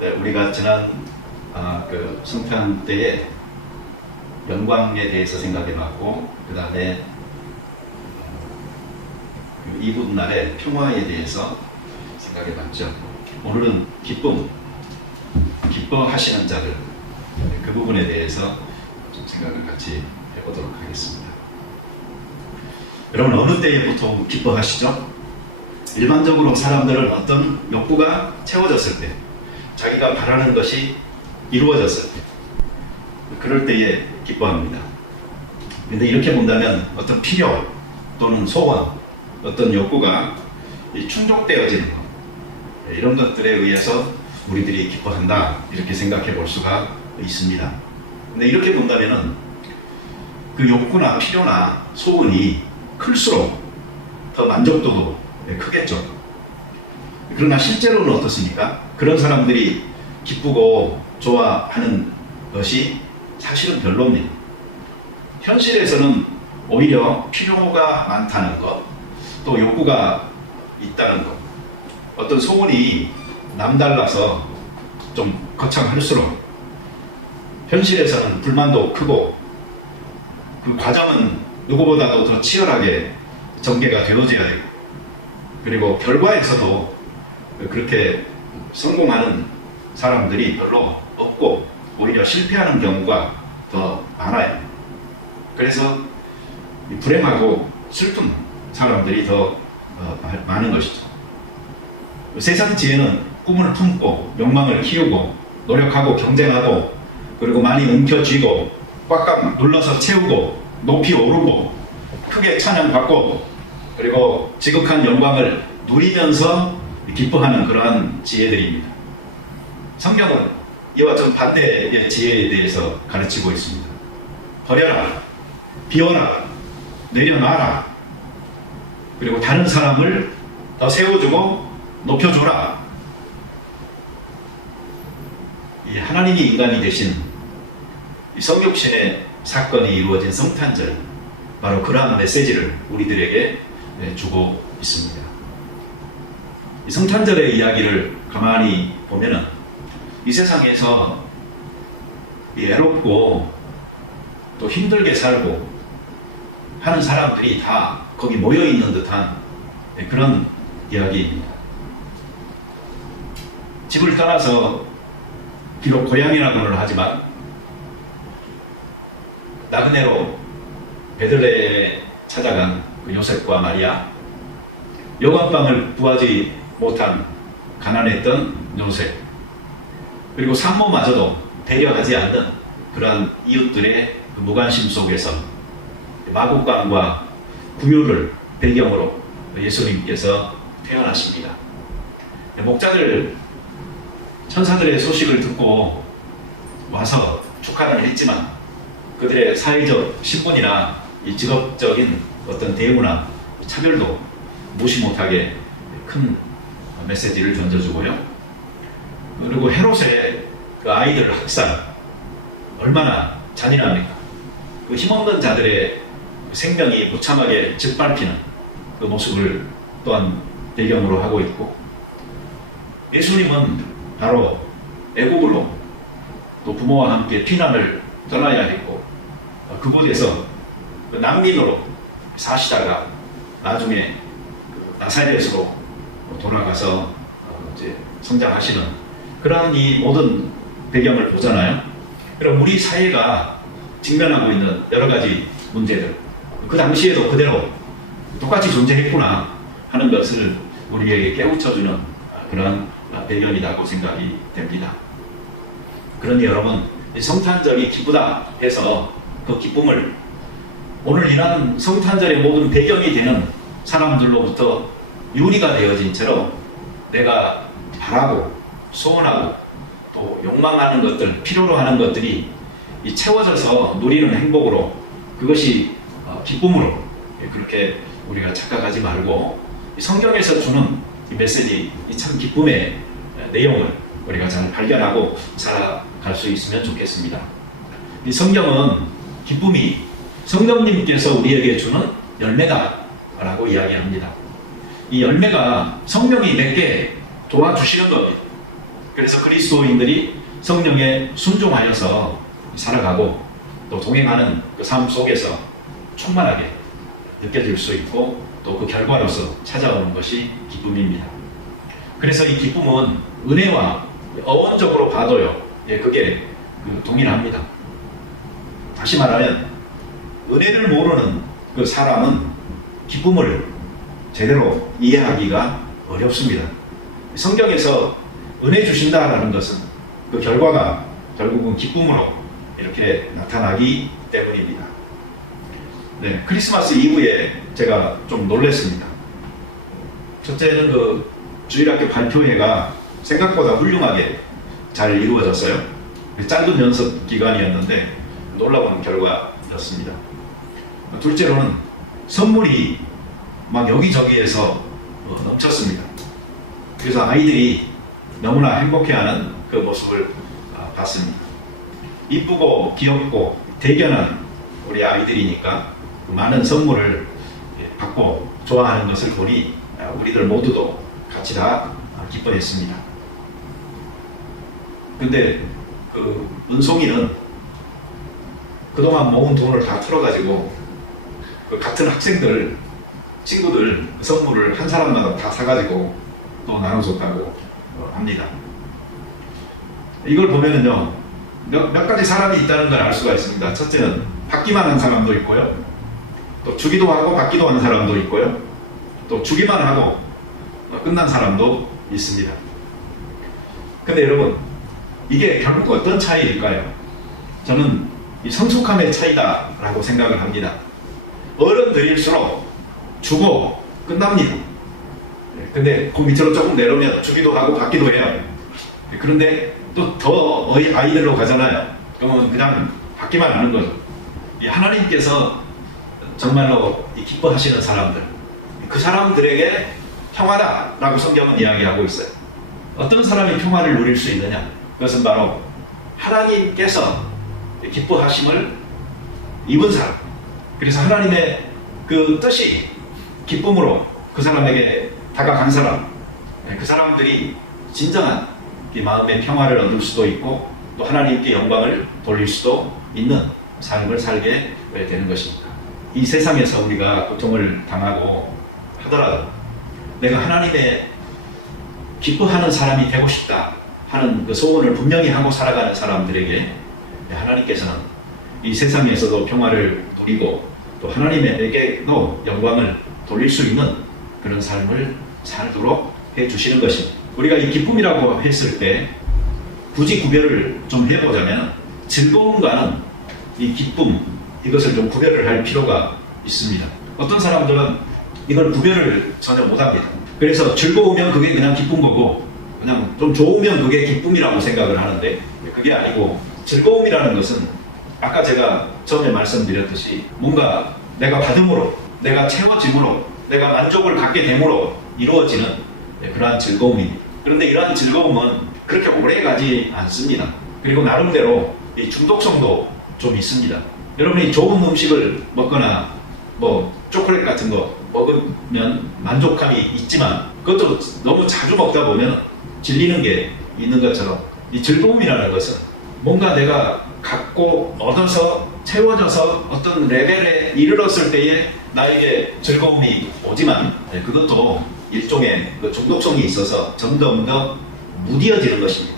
네, 우리가 지난 그 성탄 때에 영광에 대해서 생각해봤고, 그 다음에 그 이튿날의 평화에 대해서 생각해봤죠. 오늘은 기쁨, 기뻐하시는 자들, 그 부분에 대해서 좀 생각을 같이 해보도록 하겠습니다. 여러분, 어느 때에 보통 기뻐하시죠? 일반적으로 사람들은 어떤 욕구가 채워졌을 때, 자기가 바라는 것이 이루어졌을 때, 그럴 때에 기뻐합니다. 근데 이렇게 본다면 어떤 필요 또는 소원, 어떤 욕구가 충족되어지는 것, 이런 것들에 의해서 우리들이 기뻐한다, 이렇게 생각해 볼 수가 있습니다. 근데 이렇게 본다면은 그 욕구나 필요나 소원이 클수록 더 만족도도 크겠죠. 그러나 실제로는 어떻습니까? 그런 사람들이 기쁘고 좋아하는 것이 사실은 별로입니다. 현실에서는 오히려 필요가 많다는 것, 또 욕구가 있다는 것, 어떤 소원이 남달라서 좀 거창할수록 현실에서는 불만도 크고 그 과정은 누구보다도 더 치열하게 전개가 되어져야 되고, 그리고 결과에서도 그렇게 성공하는 사람들이 별로 없고 오히려 실패하는 경우가 더 많아요. 그래서 불행하고 슬픈 사람들이 더 많은 것이죠. 세상 지혜는 꿈을 품고 욕망을 키우고 노력하고 경쟁하고, 그리고 많이 움켜쥐고 꽉꽉 눌러서 채우고 높이 오르고 크게 찬양받고, 그리고 지극한 영광을 누리면서 기뻐하는 그러한 지혜들입니다. 성경은 이와 좀 반대의 지혜에 대해서 가르치고 있습니다. 버려라, 비워라, 내려놔라, 그리고 다른 사람을 더 세워주고 높여주라. 이 하나님이 인간이 되신 이 성육신의 사건이 이루어진 성탄절, 바로 그러한 메시지를 우리들에게 주고 있습니다. 이 성탄절의 이야기를 가만히 보면은 이 세상에서 외롭고 또 힘들게 살고 하는 사람들이 다 거기 모여 있는 듯한 그런 이야기입니다. 집을 떠나서 비록 고향이라고는 하지만 나그네로 베들레헴에 찾아간 그 요셉과 마리아, 여관방을 구하지 못한 가난했던 요셉, 그리고 산모마저도 배려하지 않는 그러한 이웃들의 그 무관심 속에서 마국간과 궁유를 배경으로 예수님께서 태어나십니다. 목자들, 천사들의 소식을 듣고 와서 축하는 했지만 그들의 사회적 신분이나 이 직업적인 어떤 대우나 차별도 무시 못하게 큰 메시지를 던져주고요. 그리고 헤롯의 그 아이들 학살, 얼마나 잔인합니까? 그 힘없는 자들의 생명이 무참하게 짓밟히는 그 모습을 또한 배경으로 하고 있고, 예수님은 바로 애국으로 또 부모와 함께 피난을 떠나야 했고, 그곳에서 그 난민으로 사시다가 나중에 그 나사렛으로 돌아가서 이제 성장하시는 그러한 이 모든 배경을 보잖아요. 그럼 우리 사회가 직면하고 있는 여러 가지 문제들, 그 당시에도 그대로 똑같이 존재했구나 하는 것을 우리에게 깨우쳐주는 그런 배경이라고 생각이 됩니다. 그러니 여러분, 성탄절이 기쁘다 해서 그 기쁨을 오늘 이런 성탄절의 모든 배경이 되는 사람들로부터 유리가 되어진 채로 내가 바라고 소원하고 또 욕망하는 것들, 필요로 하는 것들이 채워져서 누리는 행복으로, 그것이 기쁨으로 그렇게 우리가 착각하지 말고 성경에서 주는 이 메시지, 이 참 기쁨의 내용을 우리가 잘 발견하고 살아갈 수 있으면 좋겠습니다. 이 성경은 기쁨이 성령님께서 우리에게 주는 열매다라고 이야기합니다. 이 열매가 성령이 맺게 도와주시는 겁니다. 그래서 그리스도인들이 성령에 순종하여서 살아가고 또 동행하는 그 삶 속에서 충만하게 느껴질 수 있고 또 그 결과로서 찾아오는 것이 기쁨입니다. 그래서 이 기쁨은 은혜와 어원적으로 봐도요, 그게 동일합니다. 다시 말하면 은혜를 모르는 그 사람은 기쁨을 제대로 이해하기가 어렵습니다. 성경에서 은혜 주신다라는 것은 그 결과가 결국은 기쁨으로 이렇게 나타나기 때문입니다. 네, 크리스마스 이브에 제가 좀 놀랐습니다. 첫째는 그 주일학교 발표회가 생각보다 훌륭하게 잘 이루어졌어요. 짧은 연습 기간이었는데 놀라운 결과였습니다. 둘째로는 선물이 막 여기저기에서 넘쳤습니다. 그래서 아이들이 너무나 행복해하는 그 모습을 봤습니다. 이쁘고 귀엽고 대견한 우리 아이들이니까 많은 선물을 받고 좋아하는 것을 보니 우리들 모두도 같이 다 기뻐했습니다. 근데 그 은송이는 그동안 모은 돈을 다 틀어가지고 그 같은 학생들, 친구들 선물을 한 사람마다 다 사가지고 또 나눠줬다고 합니다. 이걸 보면은요, 몇 가지 사람이 있다는 걸 알 수가 있습니다. 첫째는 받기만 한 사람도 있고요, 또 주기도 하고 받기도 하는 사람도 있고요, 또 주기만 하고 끝난 사람도 있습니다. 근데 여러분, 이게 결국 어떤 차이일까요? 저는 이 성숙함의 차이다라고 생각을 합니다. 어른들일수록 주고 끝납니다. 근데 그 밑으로 조금 내려오면 주기도 하고 받기도 해요. 그런데 또 더 아이들로 가잖아요. 그러면 그냥 받기만 하는 거죠. 이 하나님께서 정말로 기뻐하시는 사람들, 그 사람들에게 평화다라고 성경은 이야기하고 있어요. 어떤 사람이 평화를 누릴 수 있느냐? 그것은 바로 하나님께서 기뻐하심을 입은 사람. 그래서 하나님의 그 뜻이 기쁨으로 그 사람에게 다가간 사람, 그 사람들이 진정한 마음의 평화를 얻을 수도 있고 또 하나님께 영광을 돌릴 수도 있는 삶을 살게 되는 것입니다. 이 세상에서 우리가 고통을 당하고 하더라도 내가 하나님의 기뻐하는 사람이 되고 싶다 하는 그 소원을 분명히 하고 살아가는 사람들에게 하나님께서는 이 세상에서도 평화를 누리고 또 하나님에게도 영광을 돌릴 수 있는 그런 삶을 살도록 해주시는 것입니다. 우리가 이 기쁨이라고 했을 때 굳이 구별을 좀 해보자면 즐거움과는 이 기쁨, 이것을 좀 구별을 할 필요가 있습니다. 어떤 사람들은 이걸 구별을 전혀 못합니다. 그래서 즐거우면 그게 그냥 기쁜 거고 그냥 좀 좋으면 그게 기쁨이라고 생각을 하는데 그게 아니고, 즐거움이라는 것은 아까 제가 처음에 말씀드렸듯이 뭔가 내가 받음으로, 내가 채워짐으로, 내가 만족을 갖게 됨으로 이루어지는 그러한 즐거움입니다. 그런데 이러한 즐거움은 그렇게 오래 가지 않습니다. 그리고 나름대로 이 중독성도 좀 있습니다. 여러분이 좋은 음식을 먹거나 뭐 초콜릿 같은 거 먹으면 만족감이 있지만 그것도 너무 자주 먹다 보면 질리는 게 있는 것처럼 이 즐거움이라는 것은 뭔가 내가 갖고 얻어서 채워져서 어떤 레벨에 이르렀을 때에 나에게 즐거움이 오지만 그것도 일종의 그 중독성이 있어서 점점 더 무뎌지는 것입니다.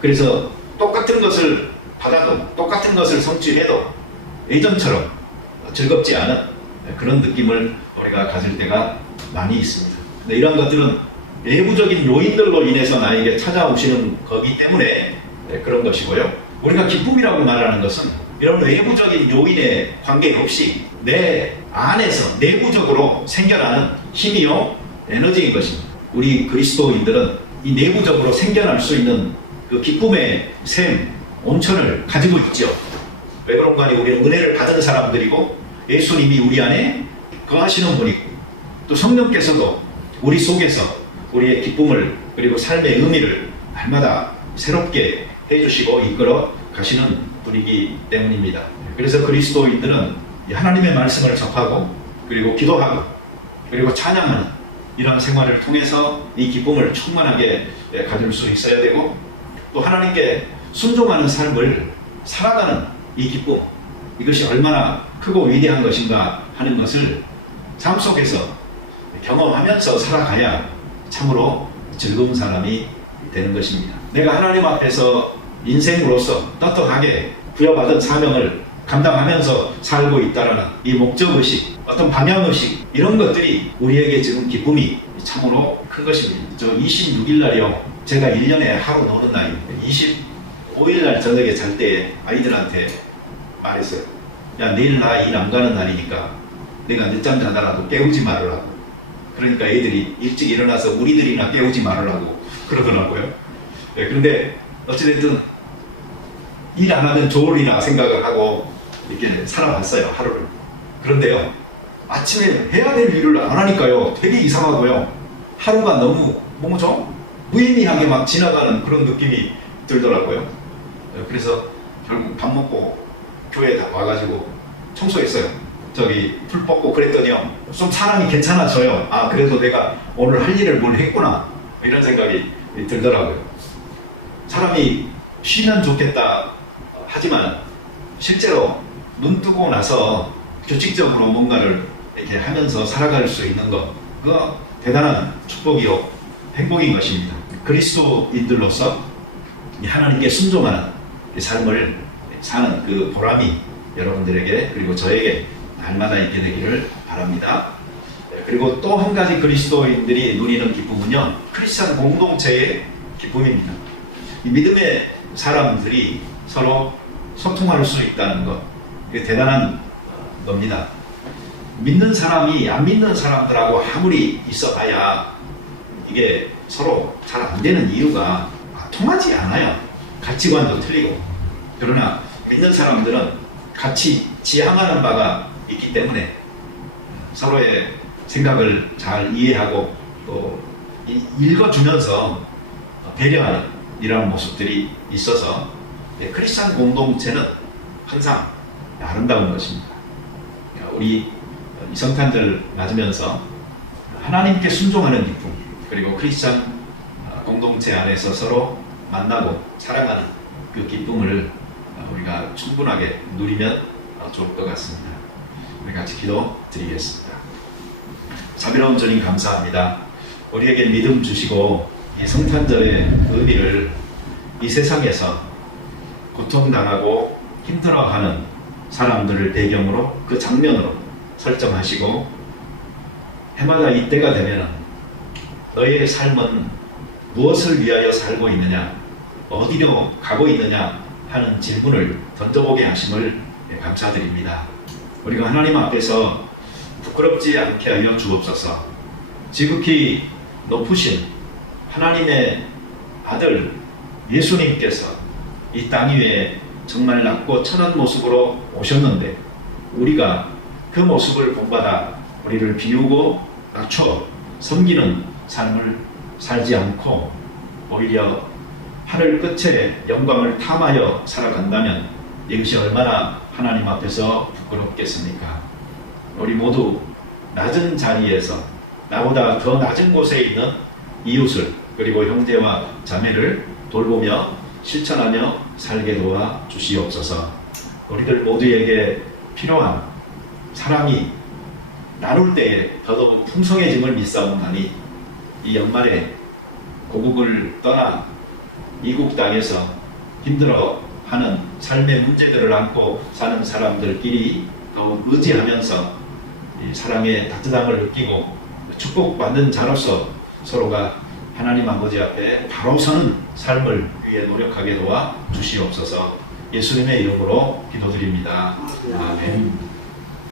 그래서 똑같은 것을 받아도 똑같은 것을 성취해도 예전처럼 즐겁지 않은 그런 느낌을 우리가 가질 때가 많이 있습니다. 근데 이러한 것들은 외부적인 요인들로 인해서 나에게 찾아오시는 거기 때문에 그런 것이고요. 우리가 기쁨이라고 말하는 것은 이런 외부적인 요인에 관계없이 내 안에서 내부적으로 생겨나는 힘이요 에너지인 것입니다. 우리 그리스도인들은 이 내부적으로 생겨날 수 있는 그 기쁨의 샘, 온천을 가지고 있죠. 왜 그런가 하니 우리는 은혜를 받은 사람들이고 예수님이 우리 안에 거하시는 분이고 또 성령께서도 우리 속에서 우리의 기쁨을 그리고 삶의 의미를 날마다 새롭게 해주시고 이끌어 가시는 분이기 때문입니다. 그래서 그리스도인들은 하나님의 말씀을 접하고 그리고 기도하고 그리고 찬양하는 이러한 생활을 통해서 이 기쁨을 충만하게 가질 수 있어야 되고 또 하나님께 순종하는 삶을 살아가는 이 기쁨, 이것이 얼마나 크고 위대한 것인가 하는 것을 삶 속에서 경험하면서 살아가야 참으로 즐거운 사람이 되는 것입니다. 내가 하나님 앞에서 인생으로서 떳떳하게 부여받은 사명을 감당하면서 살고 있다라는 이 목적의식, 어떤 방향의식, 이런 것들이 우리에게 지금 기쁨이 참으로 큰 것입니다. 저 26일 날이요, 제가 1년에 하루 노는 날입니다. 25일 날 저녁에 잘 때 아이들한테 말했어요. 야, 내일 나 일 안 가는 날이니까 내가 늦잠 자더라도 깨우지 말으라고. 그러니까 애들이 일찍 일어나서 우리들이나 깨우지 말으라고 그러더라고요. 네, 그런데 어찌됐든 일 안 하면 좋으리라 생각을 하고 이렇게 살아봤어요, 하루를. 그런데요, 아침에 해야 될 일을 안 하니까요, 되게 이상하고요, 하루가 너무 뭐죠? 무의미하게 막 지나가는 그런 느낌이 들더라고요. 그래서 결국 밥 먹고 교회 다 와가지고 청소했어요. 저기 풀 뽑고 그랬더니요, 좀 사람이 괜찮아져요. 아, 그래도 내가 오늘 할 일을 뭘 했구나, 이런 생각이 들더라고요. 사람이 쉬면 좋겠다 하지만 실제로 눈 뜨고 나서 규칙적으로 뭔가를 이렇게 하면서 살아갈 수 있는 것, 그거 대단한 축복이요, 행복인 것입니다. 그리스도인들로서 하나님께 순종하는 삶을 사는 그 보람이 여러분들에게, 그리고 저에게 날마다 있게 되기를 바랍니다. 그리고 또 한 가지 그리스도인들이 누리는 기쁨은요, 크리스찬 공동체의 기쁨입니다. 이 믿음의 사람들이 서로 소통할 수 있다는 것, 이게 대단한 겁니다. 믿는 사람이 안 믿는 사람들하고 아무리 있어봐야 이게 서로 잘 안 되는 이유가 통하지 않아요. 가치관도 틀리고. 그러나 믿는 사람들은 같이 지향하는 바가 있기 때문에 서로의 생각을 잘 이해하고 또 읽어주면서 배려하는 이런 모습들이 있어서 크리스찬 공동체는 항상 아름다운 것입니다. 우리 성탄절 맞으면서 하나님께 순종하는 기쁨, 그리고 크리스찬 공동체 안에서 서로 만나고 사랑하는 그 기쁨을 우리가 충분하게 누리면 좋을 것 같습니다. 우리 같이 기도 드리겠습니다. 자비로운 주님, 감사합니다. 우리에게 믿음 주시고 이 성탄절의 의미를 이 세상에서 고통당하고 힘들어하는 사람들을 배경으로, 그 장면으로 설정하시고, 해마다 이때가 되면 너의 삶은 무엇을 위하여 살고 있느냐, 어디로 가고 있느냐 하는 질문을 던져보게 하심을 감사드립니다. 우리가 하나님 앞에서 부끄럽지 않게 하여 주옵소서. 지극히 높으신 하나님의 아들 예수님께서 이 땅 위에 정말 낮고 천한 모습으로 오셨는데, 우리가 그 모습을 본받아 우리를 비우고 낮춰 섬기는 삶을 살지 않고 오히려 하늘 끝에 영광을 탐하여 살아간다면 이것이 얼마나 하나님 앞에서 부끄럽겠습니까? 우리 모두 낮은 자리에서 나보다 더 낮은 곳에 있는 이웃을, 그리고 형제와 자매를 돌보며 실천하며 살게 도와 주시옵소서. 우리들 모두에게 필요한 사람이 나눌 때에 더더욱 풍성해짐을 믿사옵나니, 이 연말에 고국을 떠나 이국 땅에서 힘들어하는 삶의 문제들을 안고 사는 사람들끼리 더욱 의지하면서 이 사랑의 따뜻함을 느끼고 축복받는 자로서 서로가 하나님 아버지 앞에 바로 서는 삶을 위해 노력하게 도와 주시옵소서. 예수님의 이름으로 기도드립니다. 아멘.